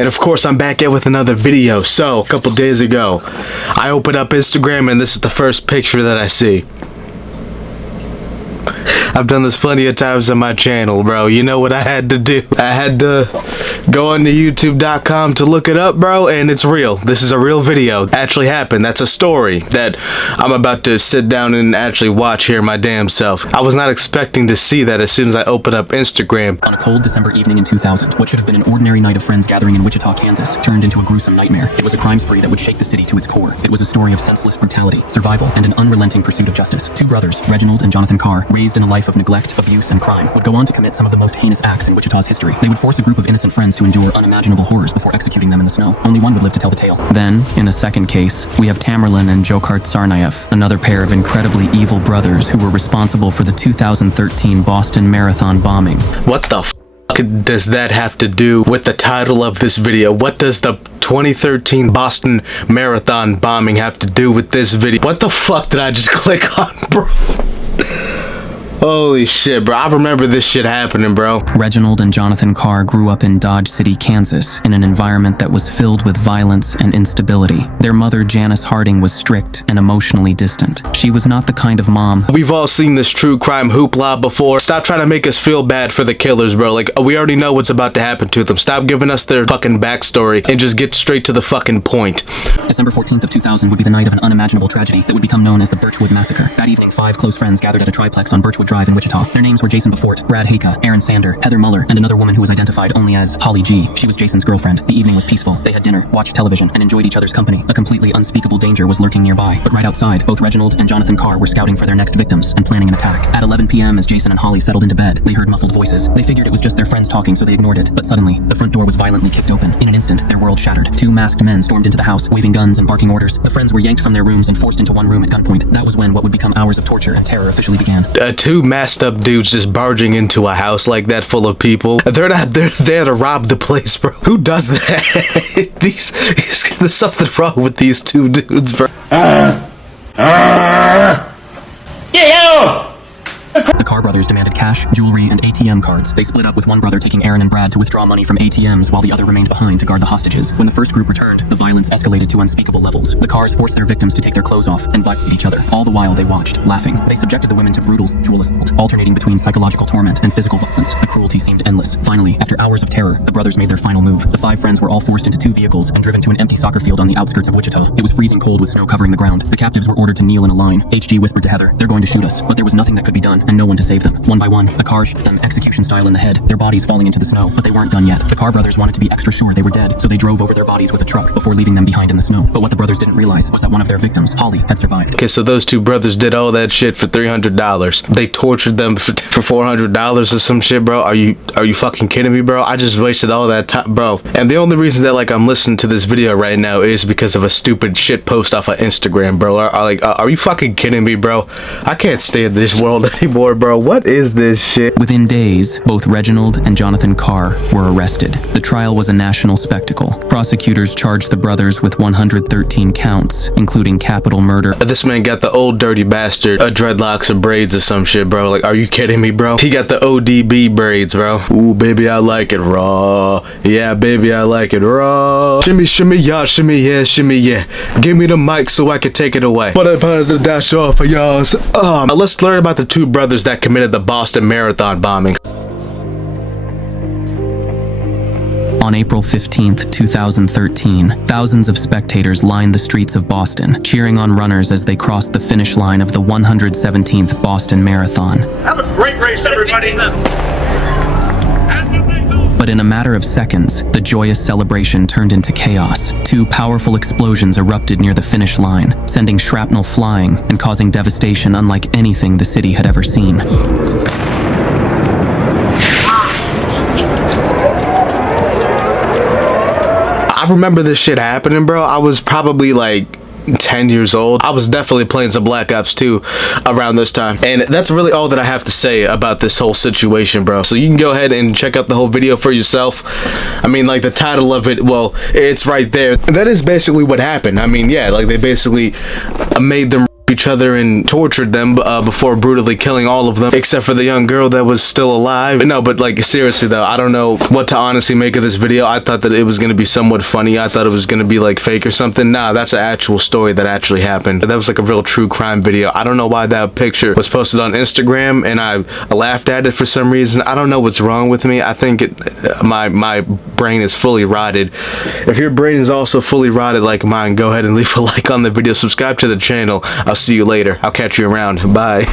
And of course, I'm back at with another video. So, a couple days ago, I opened up Instagram and this is the first picture that I see. I've done this plenty of times on my channel, bro. You know what I had to do? I had to go on to youtube.com to look it up, bro, and it's real. This is a real video. It actually happened. That's a story that I'm about to sit down and actually watch here my damn self. I was not expecting to see that as soon as I opened up Instagram. On a cold December evening in 2000, what should have been an ordinary night of friends gathering in Wichita, Kansas, turned into a gruesome nightmare. It was a crime spree that would shake the city to its core. It was a story of senseless brutality, survival, and an unrelenting pursuit of justice. Two brothers, Reginald and Jonathan Carr, raised in a life of neglect, abuse, and crime, would go on to commit some of the most heinous acts in Wichita's history. They would force a group of innocent friends to endure unimaginable horrors before executing them in the snow. Only one would live to tell the tale. Then, in a second case, we have Tamerlan and Dzhokhar Tsarnaev, another pair of incredibly evil brothers who were responsible for the 2013 Boston Marathon bombing. What the f*** does that have to do with the title of this video? What does the 2013 Boston Marathon bombing have to do with this video? What the fuck did I just click on, bro? Holy shit, bro. I remember this shit happening, bro. Reginald and Jonathan Carr grew up in Dodge City, Kansas, in an environment that was filled with violence and instability. Their mother, Janice Harding, was strict and emotionally distant. She was not the kind of mom... We've all seen this true crime hoopla before. Stop trying to make us feel bad for the killers, bro. Like, we already know what's about to happen to them. Stop giving us their fucking backstory and just get straight to the fucking point. December 14th of 2000 would be the night of an unimaginable tragedy that would become known as the Birchwood Massacre. That evening, 5 close friends gathered at a triplex on Birchwood Drive in Wichita. Their names were Jason Befort, Brad Haka, Aaron Sander, Heather Muller, and another woman who was identified only as Holly G. She was Jason's girlfriend. The evening was peaceful. They had dinner, watched television, and enjoyed each other's company. A completely unspeakable danger was lurking nearby, but right outside, both Reginald and Jonathan Carr were scouting for their next victims and planning an attack. At 11 p.m., as Jason and Holly settled into bed, they heard muffled voices. They figured it was just their friends talking, so they ignored it. But suddenly, the front door was violently kicked open. In an instant, their world shattered. 2 masked men stormed into the house, waving guns and barking orders. The friends were yanked from their rooms and forced into one room at gunpoint. That was when what would become hours of torture and terror officially began. 2 masked up dudes just barging into a house like that full of people. They're there to rob the place, bro. Who does that? There's something wrong with these 2 dudes, bro. The Carr brothers demanded cash, jewelry, and ATM cards. They split up, with one brother taking Aaron and Brad to withdraw money from ATMs while the other remained behind to guard the hostages. When the first group returned, the violence escalated to unspeakable levels. The Carrs forced their victims to take their clothes off and violate each other. All the while they watched, laughing. They subjected the women to brutal sexual assault, alternating between psychological torment and physical violence. The cruelty seemed endless. Finally, after hours of terror, the brothers made their final move. The 5 friends were all forced into 2 vehicles and driven to an empty soccer field on the outskirts of Wichita. It was freezing cold with snow covering the ground. The captives were ordered to kneel in a line. HG whispered to Heather, "They're going to shoot us," but there was nothing that could be done and no one to save them. One by one, the Carrs shot them execution style in the head, their bodies falling into the snow. But they weren't done yet. The Carr brothers wanted to be extra sure they were dead, so they drove over their bodies with a truck before leaving them behind in the snow. But what the brothers didn't realize was that one of their victims, Holly, had survived. Okay, so those 2 brothers did all that shit for $300. They tortured them for $400 or some shit, bro. Are you fucking kidding me, bro? I just wasted all that time, bro. And the only reason that, like, I'm listening to this video right now is because of a stupid shit post off of Instagram, bro. Are you fucking kidding me, bro? I can't stay in this world anymore, bro. What is this shit? Within days, both Reginald and Jonathan Carr were arrested. The trial was a national spectacle. Prosecutors charged the brothers with 113 counts, including capital murder. This man got the old dirty bastard dreadlocks and braids or some shit, bro. Like, are you kidding me, bro? He got the ODB braids, bro. Ooh, baby, I like it raw. Yeah, baby, I like it raw. Shimmy, shimmy, yeah, shimmy, yeah, shimmy, yeah. Give me the mic so I can take it away. But I put the dash off for y'all. Let's learn about the 2 brothers that committed the Boston Marathon bombing. On April 15th, 2013, thousands of spectators lined the streets of Boston, cheering on runners as they crossed the finish line of the 117th Boston Marathon. Have a great race, everybody! But in a matter of seconds, the joyous celebration turned into chaos. 2 powerful explosions erupted near the finish line, sending shrapnel flying and causing devastation unlike anything the city had ever seen. I remember this shit happening, bro. I was probably like 10 years old. I was definitely playing some Black Ops 2 around this time. And that's really all that I have to say about this whole situation, bro. So you can go ahead and check out the whole video for yourself. I mean, like, the title of it, well, it's right there. That is basically what happened. I mean, yeah, like, they basically made them each other and tortured them before brutally killing all of them, except for the young girl that was still alive. No, but like seriously though, I don't know what to honestly make of this video. I thought that it was gonna be somewhat funny. I thought it was gonna be like fake or something. Nah, that's an actual story that actually happened. That was like a real true crime video. I don't know why that picture was posted on Instagram and I laughed at it for some reason. I don't know what's wrong with me. I think my brain is fully rotted. If your brain is also fully rotted like mine, go ahead and leave a like on the video, subscribe to the channel. I'll see you later. I'll catch you around. Bye.